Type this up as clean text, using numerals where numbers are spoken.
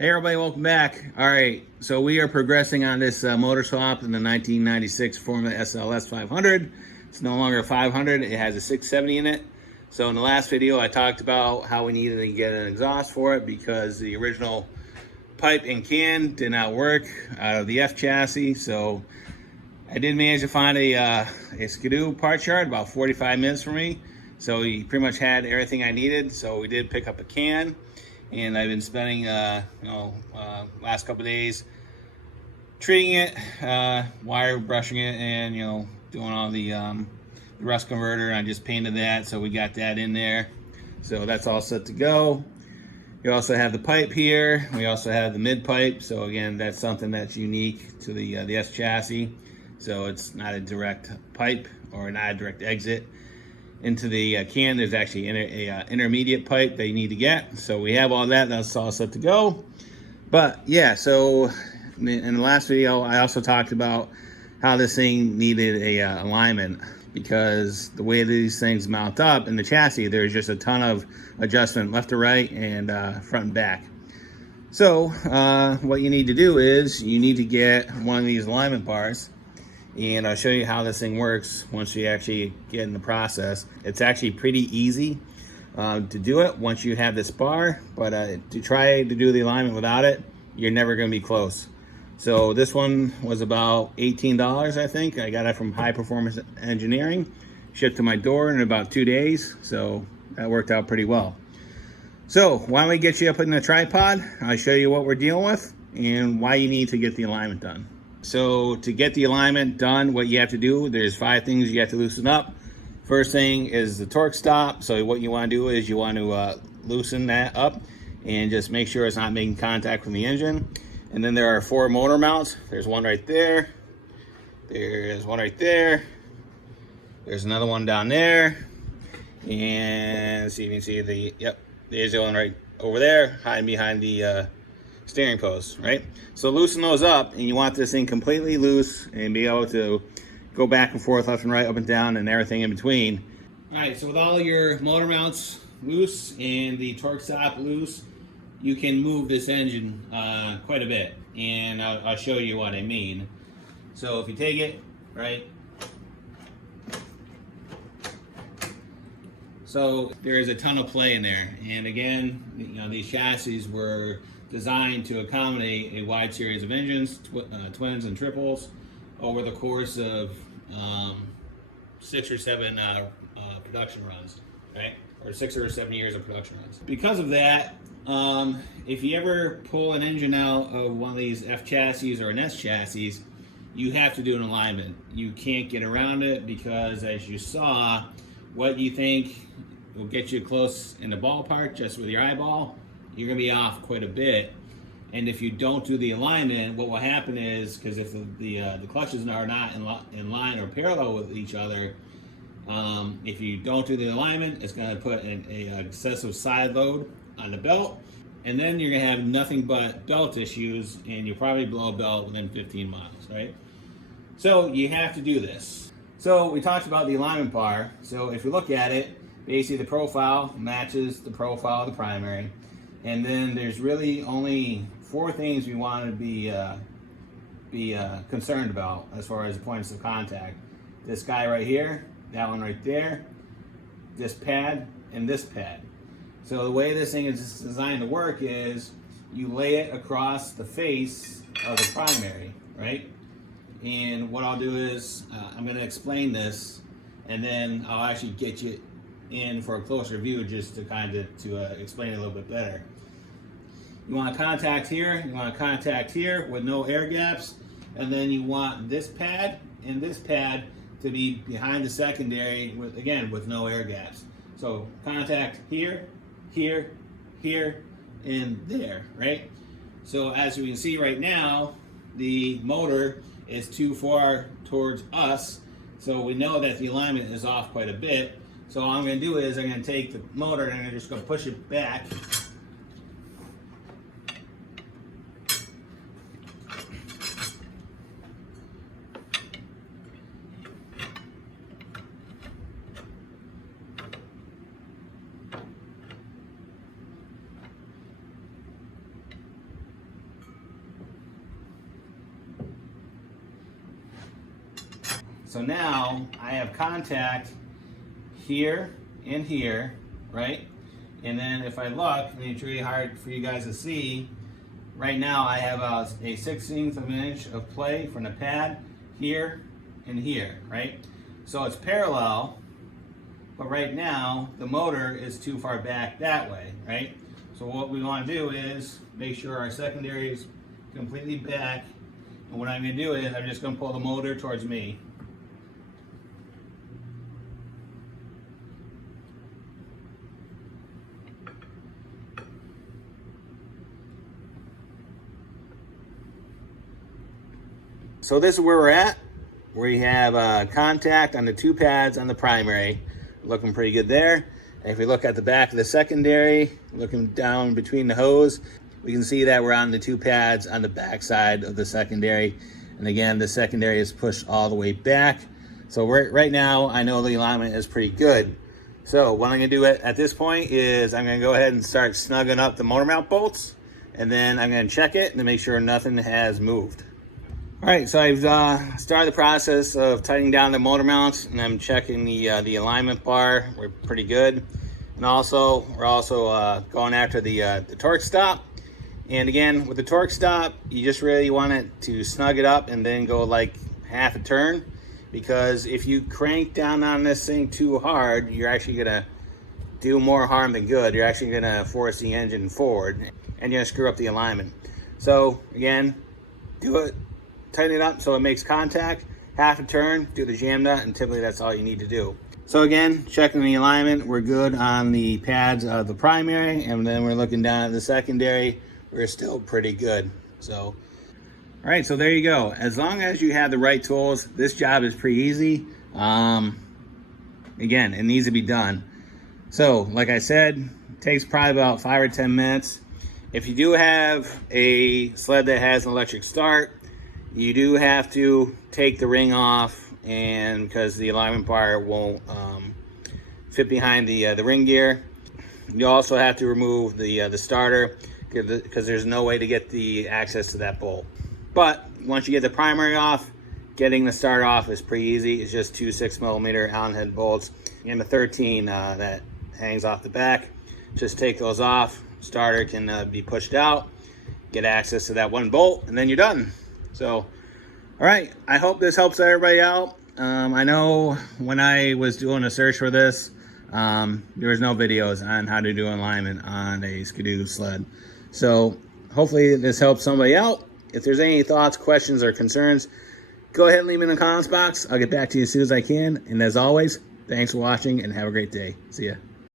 Hey everybody, welcome back. All right, so we are progressing on this motor swap in the 1996 Formula SLS 500. It's no longer a 500, it has a 670 in it. So in the last video, I talked about how we needed to get an exhaust for it because the original pipe and can did not work out of the F chassis. So I did manage to find a SKIDOO part chart, about 45 minutes for me. So he pretty much had everything I needed. So we did pick up a can. And I've been spending, last couple of days treating it, wire brushing it, and doing all the rust converter. And I just painted that, so we got that in there. So that's all set to go. You also have the pipe here. We also have the mid pipe. So again, that's something that's unique to the S chassis. So it's not a direct pipe or not a direct exit into the can. There's actually an intermediate pipe that you need to get. So we have all that. That's all set to go. But yeah, so in the last video, I also talked about how this thing needed a alignment, because the way these things mount up in the chassis, there's just a ton of adjustment left to right and front and back. So what you need to do is you need to get one of these alignment bars, and I'll show you how this thing works once you actually get in the process. It's actually pretty easy to do it once you have this bar, but to try to do the alignment without it, you're never going to be close. So this one was about $18, I think. I got it from High Performance Engineering, shipped to my door in about 2 days, so that worked out pretty well. So why don't we get you up in the tripod? I'll show you what we're dealing with and why you need to get the alignment done. So to get the alignment done, what you have to do, there's 5 things you have to loosen up. First thing is the torque stop. So what you want to do is you want to loosen that up and just make sure it's not making contact with the engine. And then there are 4 motor mounts. There's one right there. There's one right there. There's another one down there. And so you can see there's the one right over there, hiding behind the steering post, right? So loosen those up, and you want this thing completely loose and be able to go back and forth, left and right, up and down, and everything in between. All right, so with all your motor mounts loose and the torque stop loose, you can move this engine quite a bit, and I'll show you what I mean. So if you take it, right, so there is a ton of play in there, and again, these chassis were designed to accommodate a wide series of engines, twins and triples, over the course of 6 or 7 production runs, right? Or 6 or 7 years of production runs. Because of that, if you ever pull an engine out of one of these F chassis or an S chassis, you have to do an alignment. You can't get around it because, as you saw, what you think will get you close in the ballpark just with your eyeball, you're going to be off quite a bit. And if you don't do the alignment, what will happen is, because if the clutches are not in line or parallel with each other, if you don't do the alignment, it's going to put an excessive side load on the belt, and then you're going to have nothing but belt issues, and you'll probably blow a belt within 15 miles, right? So you have to do this. So we talked about the alignment bar. So if you look at it, basically the profile matches the profile of the primary. And then there's really only 4 things we want to be concerned about as far as the points of contact. This guy right here, that one right there, this pad, and this pad. So the way this thing is designed to work is you lay it across the face of the primary, right? And what I'll do is I'm going to explain this, and then I'll actually get you in for a closer view just to explain it a little bit better. You want to contact here, you want to contact here with no air gaps, and then you want this pad and this pad to be behind the secondary with no air gaps. So contact here, here, here, and there, right? So as we can see right now, the motor is too far towards us, so we know that the alignment is off quite a bit. So all I'm going to do is I'm going to take the motor and I'm just going to push it back. So now I have contact here and here, right? And then if I look, and it's really hard for you guys to see, right now I have a 1/16 of an inch of play from the pad here and here, right? So it's parallel, but right now the motor is too far back that way, right? So what we want to do is make sure our secondary is completely back. And what I'm going to do is I'm just going to pull the motor towards me. So this is where we're at. We have contact on the two pads on the primary. Looking pretty good there. And if we look at the back of the secondary, looking down between the hose, we can see that we're on the two pads on the back side of the secondary. And again, the secondary is pushed all the way back. So right now, I know the alignment is pretty good. So what I'm gonna do at this point is I'm gonna go ahead and start snugging up the motor mount bolts. And then I'm gonna check it to make sure nothing has moved. All right, so I've started the process of tightening down the motor mounts, and I'm checking the alignment bar. We're pretty good. And also, we're also going after the torque stop. And again, with the torque stop, you just really want it to snug it up and then go like half a turn. Because if you crank down on this thing too hard, you're actually gonna do more harm than good. You're actually gonna force the engine forward, and you're gonna screw up the alignment. So again, do it. Tighten it up so it makes contact, half a turn, do the jam nut, and typically that's all you need to do. So again, checking the alignment, we're good on the pads of the primary, and then we're looking down at the secondary, we're still pretty good. So, all right, so there you go. As long as you have the right tools, this job is pretty easy. Again, it needs to be done. So, like I said, it takes probably about 5 or 10 minutes. If you do have a sled that has an electric start, you do have to take the ring off, and because the alignment bar won't fit behind the ring gear. You also have to remove the starter because there's no way to get the access to that bolt. But once you get the primary off, getting the starter off is pretty easy. It's just two 6mm Allen head bolts and the 13 that hangs off the back. Just take those off. Starter can be pushed out, get access to that one bolt, and then you're done. So, all right, I hope this helps everybody out. I know when I was doing a search for this, there was no videos on how to do alignment on a SKIDOO sled. So hopefully this helps somebody out. If there's any thoughts, questions, or concerns, go ahead and leave them in the comments box. I'll get back to you as soon as I can. And as always, thanks for watching and have a great day. See ya.